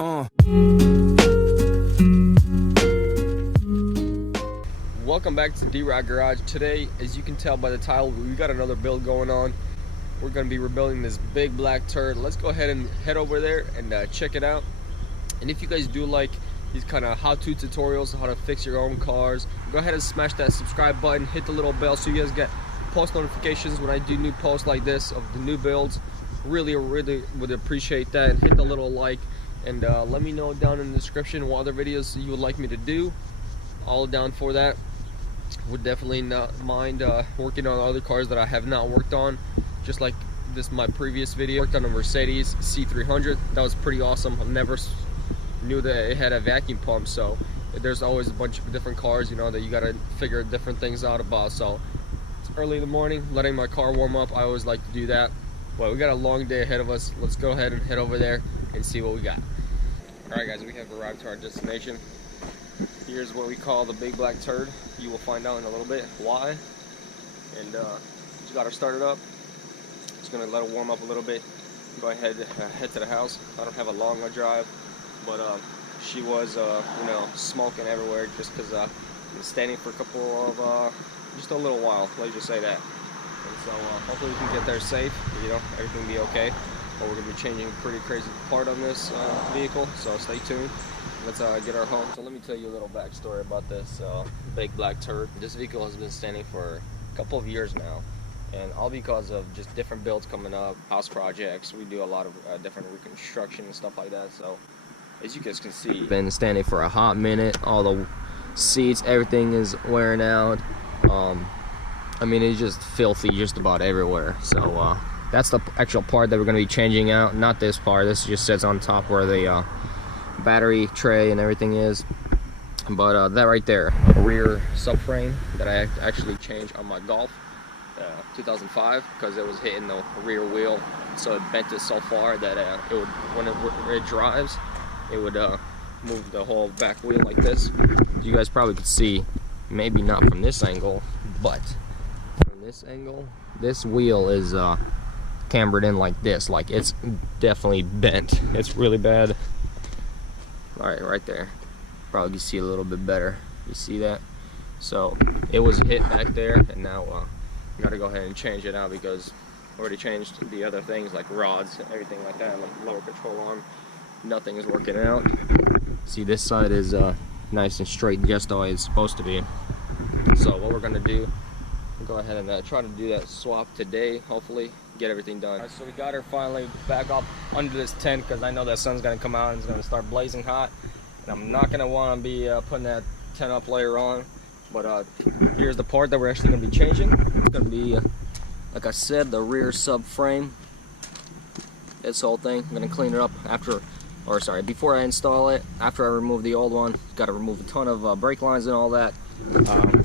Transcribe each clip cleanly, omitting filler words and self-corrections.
Welcome back to D-Rock Garage. Today, as you can tell by the title, we got another build going on. We're going to be rebuilding this big black turd. Let's go ahead and head over there and check it out. And if you guys do like these kind of how-to tutorials, how to fix your own cars, go ahead and smash that subscribe button, hit the little bell so you guys get post notifications when I do new posts like this of the new builds. Really would appreciate that. And hit the little like, and let me know down in the description what other videos you would like me to do. All down for that. Would definitely not mind working on other cars that I have not worked on, just like this my previous video. Worked on a Mercedes C300. That was pretty awesome. I never knew that it had a vacuum pump, so there's always a bunch of different cars, you know, that you gotta figure different things out about. So it's early in the morning, letting my car warm up. I always like to do that. Well, we got a long day ahead of us. Let's go ahead and head over there and see what we got. Alright guys, we have arrived to our destination. Here's what we call the big black turd. You will find out in a little bit why. And just got her started up. Just gonna let it warm up a little bit. Go ahead, head to the house. I don't have a long drive, but she was, you know, smoking everywhere just because I've been standing for a couple of, just a little while. Let's just say that. And so hopefully we can get there safe. You know, everything will be okay. But we're gonna be changing a pretty crazy part on this vehicle, so stay tuned. Let's get our home. So let me tell you a little backstory about this big black turd. This vehicle has been standing for a couple of years now, and all because of just different builds coming up, house projects. We do a lot of different reconstruction and stuff like that. So as you guys can see, been standing for a hot minute. All the seats, everything is wearing out. I mean, it's just filthy just about everywhere. So that's the actual part that we're going to be changing out. Not this part. This just sits on top where the battery tray and everything is. But that right there, a rear subframe that I actually changed on my Golf 2005 because it was hitting the rear wheel, so it bent it so far that it would, when it drives, it would move the whole back wheel like this. You guys probably could see, maybe not from this angle, but from this angle, this wheel is cambered in like this. Like, it's definitely bent. It's really bad. Alright, right there. Probably can see a little bit better. You see that? So it was hit back there, and now I gotta go ahead and change it out because I already changed the other things like rods and everything like that, like lower control arm. Nothing is working out. See, this side is nice and straight, just the way it's supposed to be. So what we're gonna do, we'll go ahead and try to do that swap today, hopefully get everything done. Right, so we got her finally back up under this tent because I know that sun's gonna come out and it's gonna start blazing hot, and I'm not gonna want to be putting that tent up later on. But here's the part that we're actually gonna be changing. It's gonna be like I said, the rear subframe. This whole thing, I'm gonna clean it up after, or sorry, before I install it. After I remove the old one, got to remove a ton of brake lines and all that.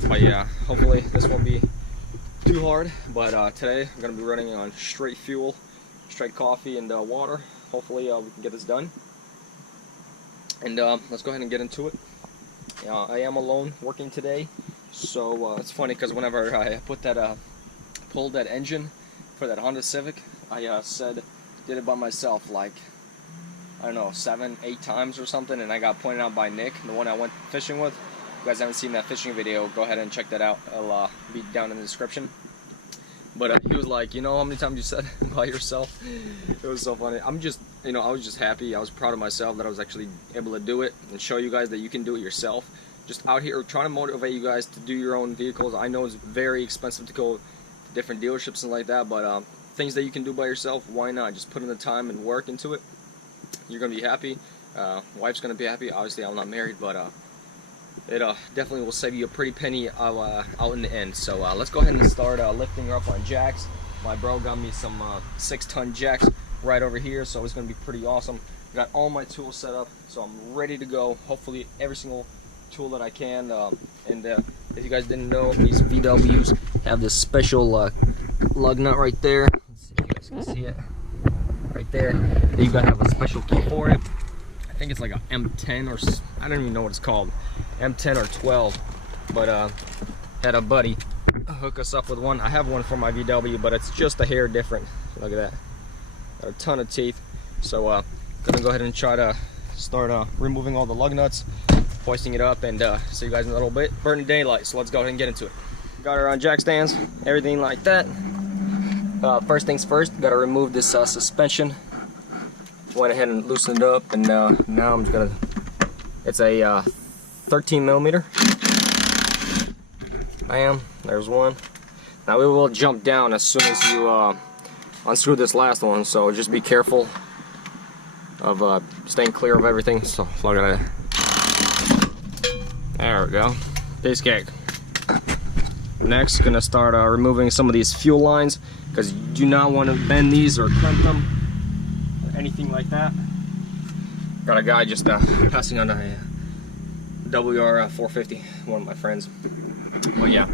But yeah, hopefully this won't be too hard. But today I'm gonna be running on straight fuel, straight coffee and water. Hopefully we can get this done. And let's go ahead and get into it. I am alone working today, so it's funny because whenever I put that pulled that engine for that Honda Civic, I did it by myself, like, I don't know, 7-8 times or something, and I got pointed out by Nick, the one I went fishing with. If you guys haven't seen that fishing video, go ahead and check that out. It'll be down in the description. But he was like, you know how many times you said it by yourself? It was so funny. I'm just, you know, I was just happy. I was proud of myself that I was actually able to do it and show you guys that you can do it yourself. Just out here trying to motivate you guys to do your own vehicles. I know it's very expensive to go to different dealerships and like that, but things that you can do by yourself, why not? Just put in the time and work into it. You're gonna be happy. Wife's gonna be happy. Obviously, I'm not married, but it definitely will save you a pretty penny out in the end. So let's go ahead and start lifting her up on jacks. My bro got me some 6-ton jacks right over here, so it's gonna be pretty awesome. Got all my tools set up, so I'm ready to go. Hopefully, every single tool that I can. And if you guys didn't know, these VWs have this special lug nut right there. Let's see if you guys can see it. Right there. You gotta have a special key for it. I think it's like a M10 or I don't even know what it's called, M10 or 12. But had a buddy hook us up with one. I have one for my VW, but it's just a hair different. Look at that. Got a ton of teeth. So gonna go ahead and try to start removing all the lug nuts, hoisting it up, and see you guys in a little bit. Burning daylight, so let's go ahead and get into it. Got her on jack stands, everything like that. First things first, got to remove this suspension. Went ahead and loosened it up, and now I'm just gonna. It's a 13 millimeter. Bam, there's one. Now we will jump down as soon as you unscrew this last one, so just be careful of staying clear of everything. So look at that. There we go. Piece of cake. Next, gonna start removing some of these fuel lines, because you do not want to bend these or crimp them or anything like that. Got a guy just passing on a WR450, one of my friends. But yeah,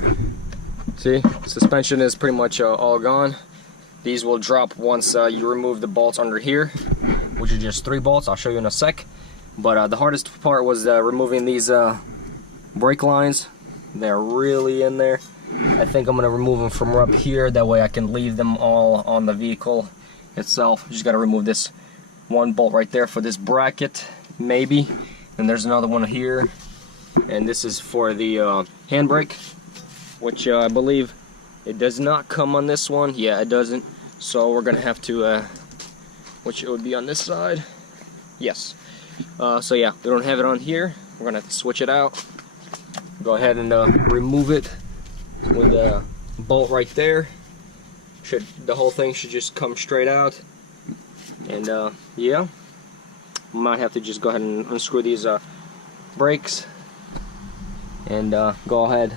see, suspension is pretty much all gone. These will drop once you remove the bolts under here, which is just 3 bolts. I'll show you in a sec. But the hardest part was removing these brake lines. They're really in there. I think I'm going to remove them from up here. That way I can leave them all on the vehicle itself. Just got to remove this one bolt right there for this bracket, maybe. And there's another one here. And this is for the handbrake, which I believe it does not come on this one. Yeah, it doesn't. So we're going to have to, which it would be on this side. Yes. So yeah, we don't have it on here. We're going to have to switch it out. Go ahead and remove it with a bolt right there. The whole thing should just come straight out. And yeah, might have to just go ahead and unscrew these brakes and go ahead,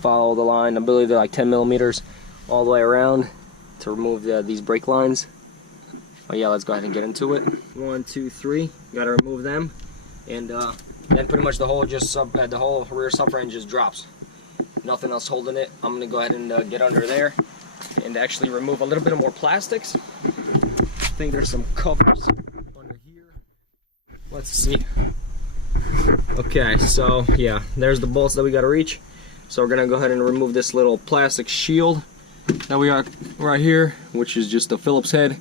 follow the line. I believe they're like 10 millimeters all the way around to remove these brake lines. Oh yeah, let's go ahead and get into it. 1, 2, 3. Gotta remove them, and then pretty much the whole the whole rear subframe just drops. Nothing else holding it. I'm gonna go ahead and get under there and actually remove a little bit of more plastics. I think there's some covers under here. Let's see. Okay, so yeah, there's the bolts that we gotta reach. So we're gonna go ahead and remove this little plastic shield that we got right here, which is just a Phillips head,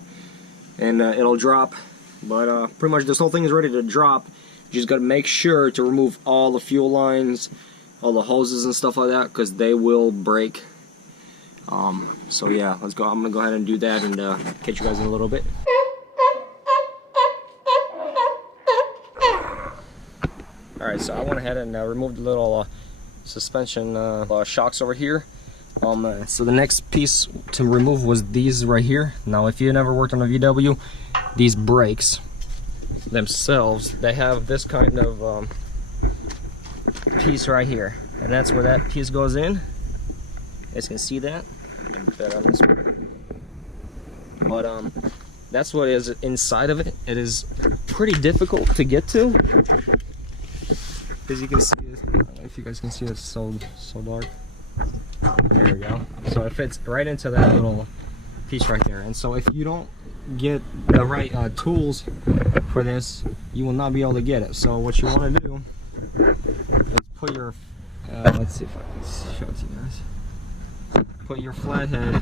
and it'll drop. But pretty much this whole thing is ready to drop. You just gotta make sure to remove all the fuel lines, all the hoses and stuff like that, because they will break. So yeah, let's go. I'm gonna go ahead and do that and catch you guys in a little bit. Alright, so I went ahead and removed the little suspension shocks over here. So the next piece to remove was these right here. Now if you never worked on a VW, these brakes themselves, they have this kind of piece right here, and that's where that piece goes in. You guys can see that. On this one. But that's what is inside of it. It is pretty difficult to get to, because you can see it. I don't know if you guys can see, it's so dark. There we go. So it fits right into that little piece right there. And so if you don't get the right tools for this, you will not be able to get it. So what you want to do is put your let's see if I can show it to you guys. Put your flathead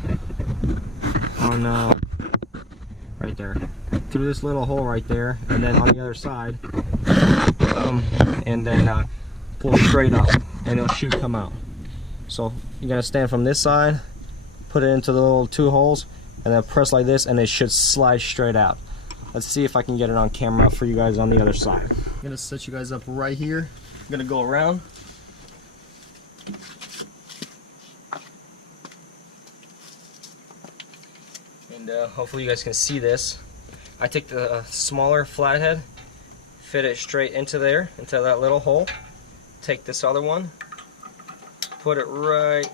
on right there, through this little hole right there, and then on the other side, and then pull straight up, and it'll shoot come out. So you're gonna stand from this side, put it into the little 2 holes, and then press like this, and it should slide straight out. Let's see if I can get it on camera for you guys on the other side. I'm gonna set you guys up right here. I'm gonna go around. And hopefully you guys can see this. I take the smaller flathead, fit it straight into there, into that little hole. Take this other one, put it right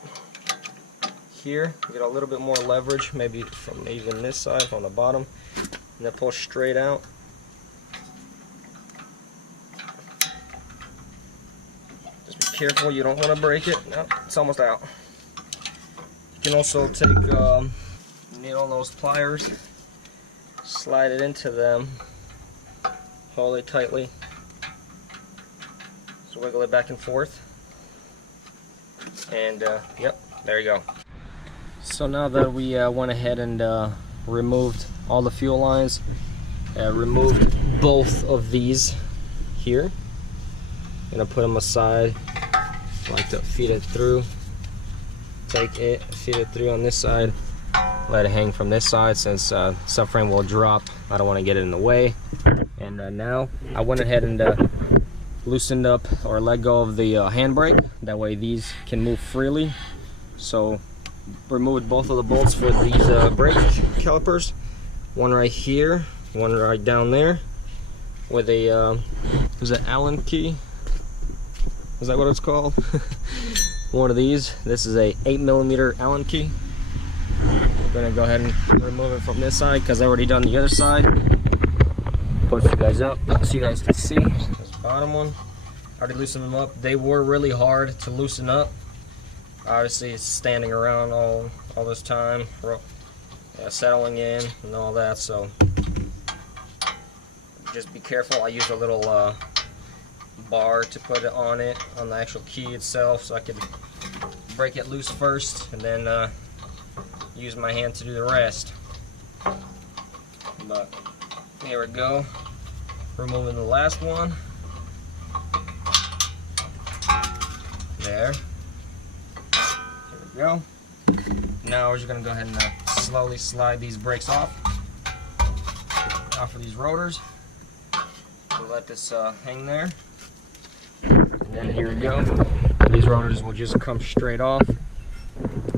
here. Get a little bit more leverage, maybe from even this side, from the bottom, and then pull straight out. Just be careful, you don't want to break it. No, it's almost out. You can also take needle nose pliers, slide it into them, hold it tightly, so wiggle it back and forth, and yep, there you go. So now that we went ahead and removed all the fuel lines, removed both of these here. Gonna put them aside. I like to feed it through. Take it, feed it through on this side. Let it hang from this side since subframe will drop. I don't want to get it in the way. And now I went ahead and loosened up or let go of the handbrake. That way these can move freely. So removed both of the bolts for these brake calipers. One right here, one right down there, with a is it Allen key? Is that what it's called? One of these. This is a 8mm Allen key. I'm gonna go ahead and remove it from this side because I already done the other side. Push you guys up so you guys can see. This bottom one, I already loosened them up. They were really hard to loosen up. Obviously, it's standing around all this time, settling in and all that. So just be careful. I use a little bar to put it on the actual key itself, so I could break it loose first and then use my hand to do the rest. But here we go, removing the last one. There we go. Now we're just gonna go ahead and slowly slide these brakes off of these rotors. We'll let this hang there. And then here we go. These rotors will just come straight off.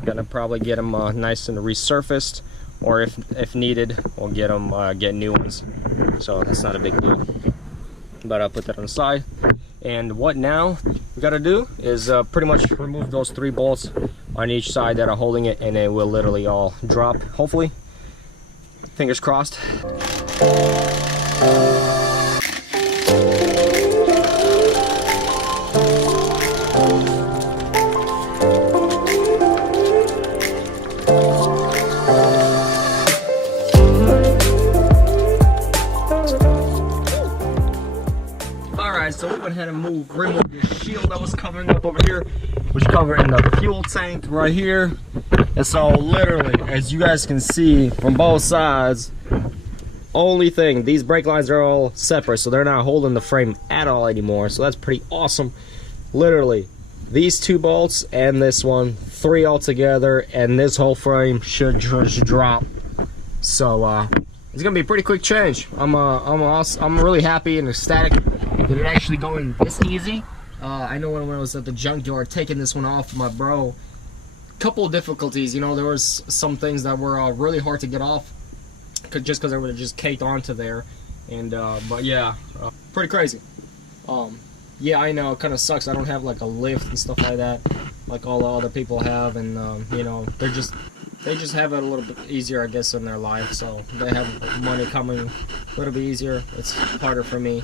Gonna probably get them nice and resurfaced, or if needed, we'll get them get new ones. So that's not a big deal. But I'll put that on the side. And what now we gotta do is pretty much remove those 3 bolts on each side that are holding it, and it will literally all drop. Hopefully, fingers crossed. So we went ahead and remove this shield that was covering up over here, which covering the fuel tank right here. And so literally, as you guys can see from both sides, only thing, these brake lines are all separate, so they're not holding the frame at all anymore. So that's pretty awesome. Literally, these 2 bolts and this one, 3 altogether, and this whole frame should just drop. So it's gonna be a pretty quick change. I'm really happy and ecstatic that it actually going this easy. I know when I was at the junkyard taking this one off my bro, couple of difficulties. You know, there was some things that were really hard to get off, just because they were just caked onto there. And but yeah, pretty crazy. Yeah, I know it kind of sucks. I don't have like a lift and stuff like that, like all the other people have, and you know, they just have it a little bit easier, I guess, in their life. So they have money coming a little bit easier. It's harder for me.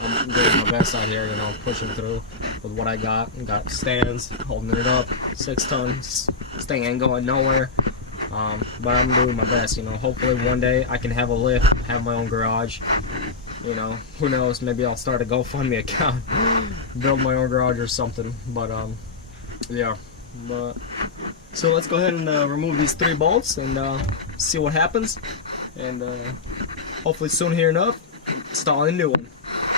I'm doing my best out here, you know, pushing through with what I got. Got stands, holding it up, 6 tons, this thing ain't going nowhere. But I'm doing my best, you know. Hopefully one day I can have a lift, have my own garage. You know, who knows, maybe I'll start a GoFundMe account, build my own garage or something. But yeah. But so let's go ahead and remove these 3 bolts and see what happens. And hopefully soon here enough, install a new one.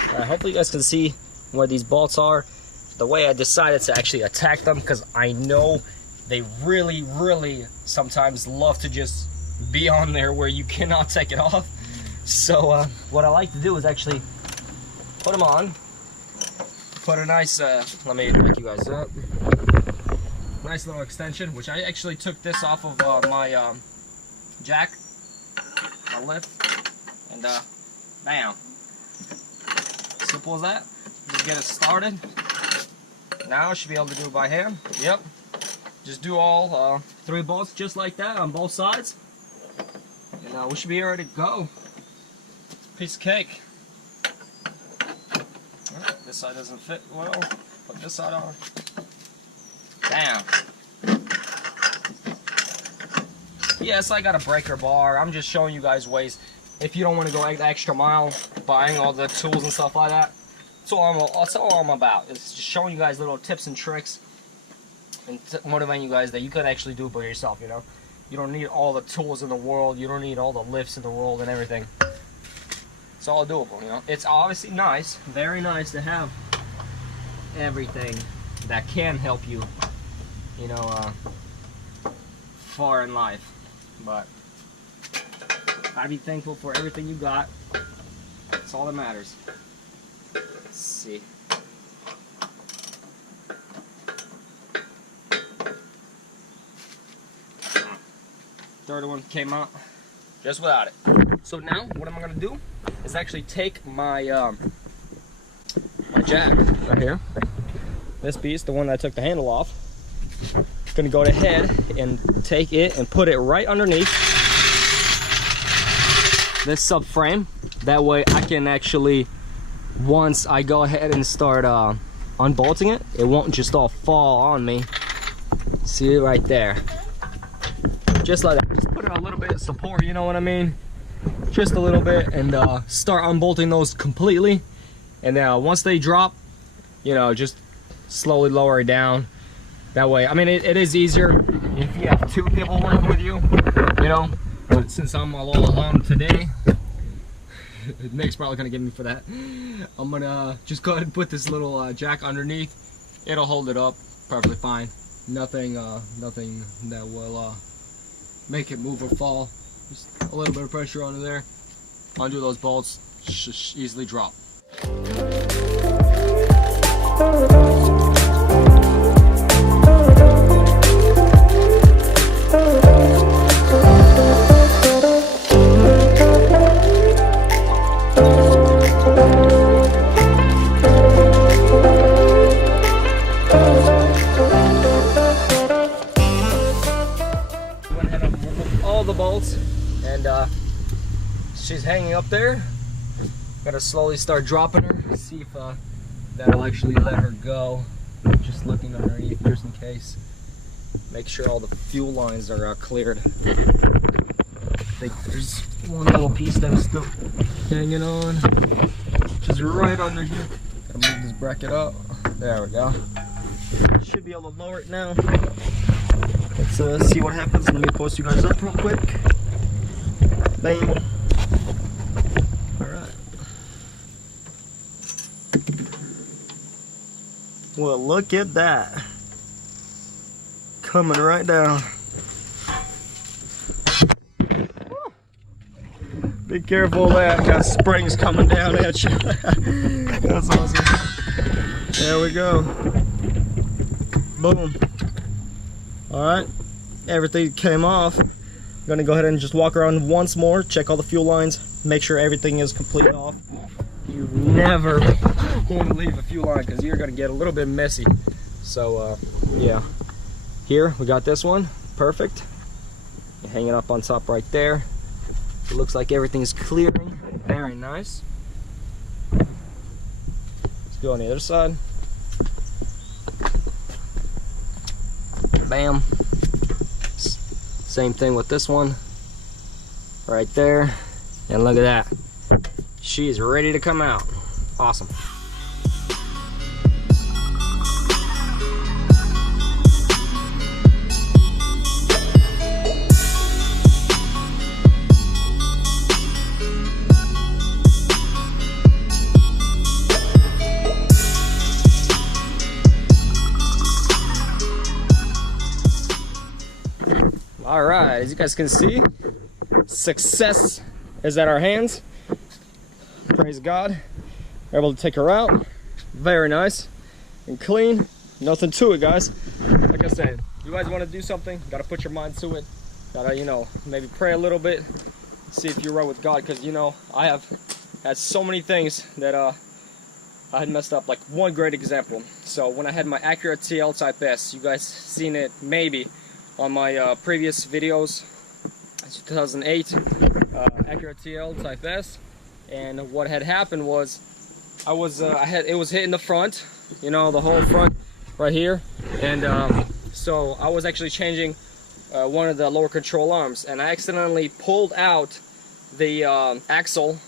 Hopefully you guys can see where these bolts are. The way I decided to actually attack them, because I know they really sometimes love to just be on there where you cannot take it off. So what I like to do is actually put them on, put a nice let me wake you guys up, nice little extension, which I actually took this off of my jack, my lift, and bam, simple as that. Just get it started. Now I should be able to do it by hand. Yep, just do all 3 bolts just like that on both sides, and we should be ready to go. Piece of cake. This side doesn't fit well. Put this side on. Damn. Yes, I got a breaker bar. I'm just showing you guys ways. If you don't want to go the extra mile buying all the tools and stuff like that, that's all I'm about. It's just showing you guys little tips and tricks and motivating you guys that you could actually do it by yourself, you know. You don't need all the tools in the world. You don't need all the lifts in the world and everything. It's all doable, you know. It's obviously nice, very nice to have everything that can help you, you know, far in life. But gotta be thankful for everything you got. That's all that matters. Let's see. Third one came out just without it. So now what I'm gonna do is actually take my my jack right here. This piece, the one that I took the handle off. Gonna go ahead and take it and put it right underneath this subframe. That way I can actually, once I go ahead and start unbolting it, it won't just all fall on me. See it right there. Just like that. Just put it a little bit of support, you know what I mean? Just a little bit, and start unbolting those completely. And once they drop, you know, just slowly lower it down. That way, I mean, it is easier if you have two people working with you, you know. But since I'm all alone today, Nick's probably gonna get me for that. I'm gonna just go ahead and put this little jack underneath. It'll hold it up perfectly fine. Nothing that will make it move or fall. Just a little bit of pressure under there. Undo those bolts, should easily drop. All the bolts, and she's hanging up there. Gotta slowly start dropping her, see if that'll actually let her go. Just looking underneath just in case. Make sure all the fuel lines are cleared. I think there's one little piece that is still hanging on, which is right under here. Gotta move this bracket up. There we go. Should be able to lower it now. Let's see what happens. Let me post you guys up real quick. Bam. Alright. Well, look at that. Coming right down. Woo. Be careful of that. Got springs coming down at you. That's awesome. There we go. Boom. Alright, everything came off. I'm gonna go ahead and just walk around once more, check all the fuel lines, make sure everything is completely off. You never want to leave a fuel line because you're gonna get a little bit messy. So yeah, here we got this one, perfect. Hanging up on top right there. It looks like everything is clearing, very nice. Let's go on the other side. Bam. Same thing with this one right there, and look at that, she's ready to come out. Awesome. All right, as you guys can see, success is at our hands. Praise God. We're able to take her out. Very nice and clean. Nothing to it, guys. Like I said, you guys want to do something, got to put your mind to it. Got to, you know, maybe pray a little bit, see if you're right with God, because, you know, I have had so many things that I had messed up. Like one great example. So when I had my Acura TL Type S, you guys seen it maybe on my previous videos, 2008 Acura TL Type S, and what had happened was it was hitting the front, you know, the whole front right here, and so I was actually changing one of the lower control arms, and I accidentally pulled out the axle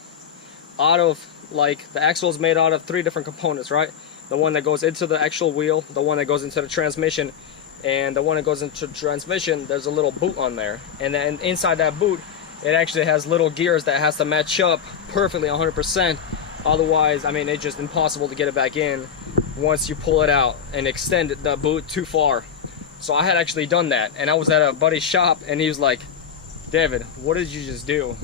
out of, like, the axle is made out of 3 different components, right? The one that goes into the actual wheel, the one that goes into the transmission, and the one that goes into transmission, there's a little boot on there, and then inside that boot it actually has little gears that has to match up perfectly 100%. Otherwise, I mean, it's just impossible to get it back in once you pull it out and extend the boot too far. So I had actually done that, and I was at a buddy's shop, and he was like, David, what did you just do?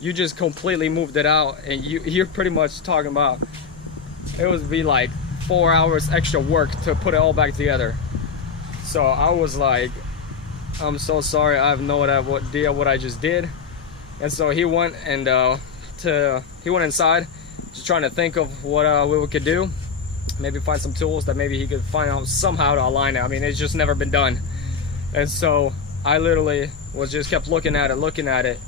You just completely moved it out, and you're pretty much talking about it would be like 4 hours extra work to put it all back together. So I was like, I'm so sorry, I have no idea what I just did. And so he went and he went inside, just trying to think of what we could do. Maybe find some tools that maybe he could find out somehow to align it. I mean, it's just never been done. And so I literally kept looking at it,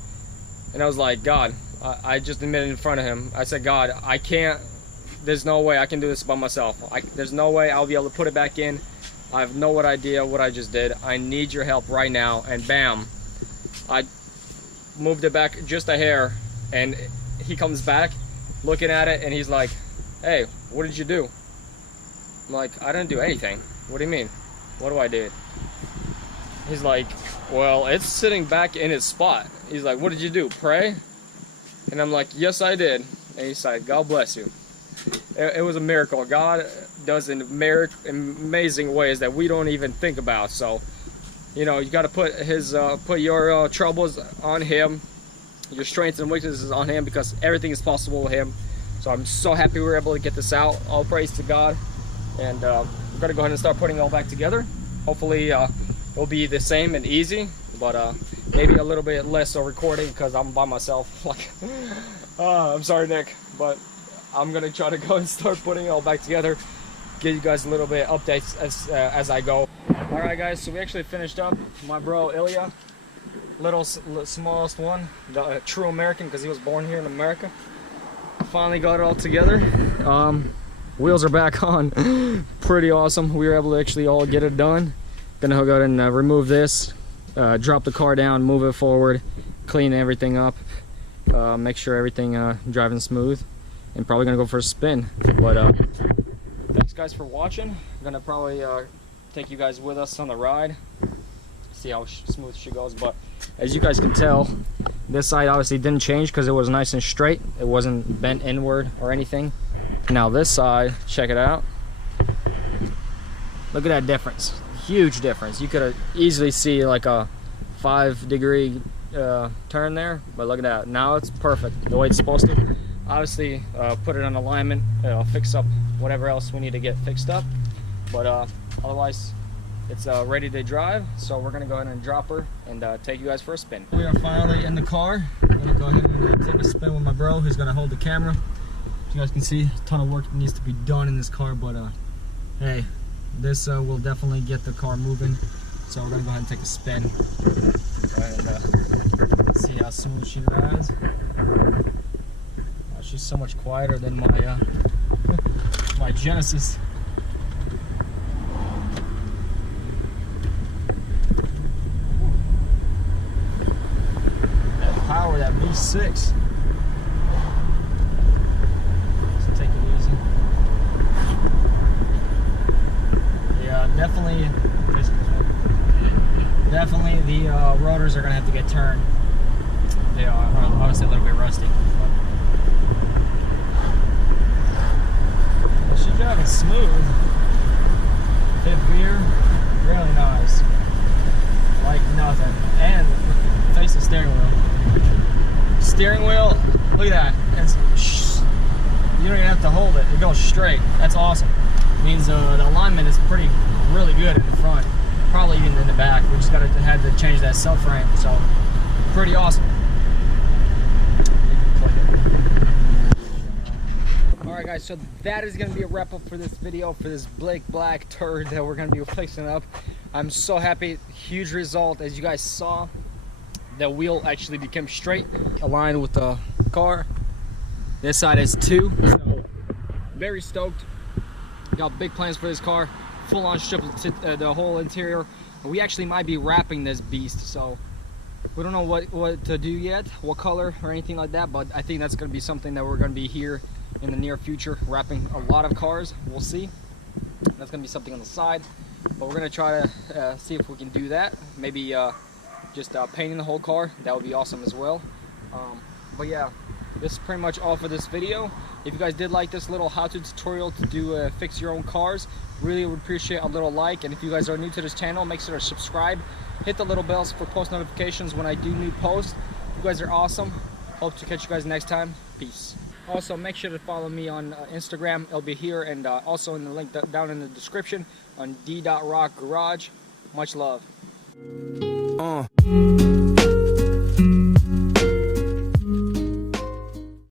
and I was like, God, I just admitted in front of him. I said, God, I can't, there's no way I can do this by myself. There's no way I'll be able to put it back in. I have no idea what I just did. I need your help right now. And bam, I moved it back just a hair, and he comes back looking at it, and he's like, hey, what did you do? I'm like, I didn't do anything. What do you mean? What do I do? He's like, well, it's sitting back in its spot. He's like, what did you do, pray? And I'm like, yes, I did. And he's like, God bless you. It was a miracle. God does in amazing ways that we don't even think about. So, you know, you got to put your troubles on him, your strengths and weaknesses on him, because everything is possible with him. So I'm so happy we were able to get this out. All praise to God. And we're gonna go ahead and start putting it all back together. Hopefully it'll be the same and easy, but maybe a little bit less of recording because I'm by myself. Like, I'm sorry, Nick, but I'm gonna try to go and start putting it all back together, give you guys a little bit of updates as I go. All right, guys, so we actually finished up. My bro Ilya, smallest one, the true American, because he was born here in America, finally got it all together. Wheels are back on. Pretty awesome. We were able to actually all get it done. Gonna go ahead and remove this, drop the car down, move it forward, clean everything up, make sure everything driving smooth, and probably gonna go for a spin. But thanks guys for watching. I'm gonna probably take you guys with us on the ride, see how smooth she goes. But as you guys can tell, this side obviously didn't change because it was nice and straight. It wasn't bent inward or anything. Now this side, check it out. Look at that difference. Huge difference. You could easily see like a 5-degree turn there, but look at that. Now it's perfect the way it's supposed to. Obviously, put it on alignment. It'll fix up whatever else we need to get fixed up. But otherwise, it's ready to drive. So we're gonna go ahead and drop her and take you guys for a spin. We are finally in the car. I'm gonna go ahead and take a spin with my bro, who's gonna hold the camera. You guys can see a ton of work needs to be done in this car, but hey, this will definitely get the car moving. So we're gonna go ahead and take a spin and see how smooth she rides. She's so much quieter than my my Genesis. That power, that V6. Definitely the rotors are going to have to get turned. They are obviously a little bit rusty. But she's driving smooth. Fifth gear, really nice. Like nothing. And face the steering wheel. Steering wheel, look at that. You don't even have to hold it. It goes straight. That's awesome. It means the alignment is really good in the front. Probably even in the back. We just had to change that subframe, so pretty awesome. Alright guys, so that is going to be a wrap up for this video, for this black turd that we're going to be fixing up. I'm so happy. Huge result. As you guys saw, the wheel actually became straight, aligned with the car. This side is 2, so very stoked. Got big plans for this car. Full on strip the whole interior. We actually might be wrapping this beast, so we don't know what to do yet, what color or anything like that, but I think that's going to be something that we're going to be here in the near future, wrapping a lot of cars. We'll see. That's going to be something on the side, but we're going to try to see if we can do that. Maybe just painting the whole car, that would be awesome as well. But yeah, this is pretty much all for this video. If you guys did like this little how-to tutorial to do fix your own cars, really would appreciate a little like. And if you guys are new to this channel, make sure to subscribe, hit the little bells for post notifications when I do new posts. You guys are awesome. Hope to catch you guys next time. Peace. Also, make sure to follow me on Instagram. It'll be here, and also in the link down in the description on d.rock garage. Much love.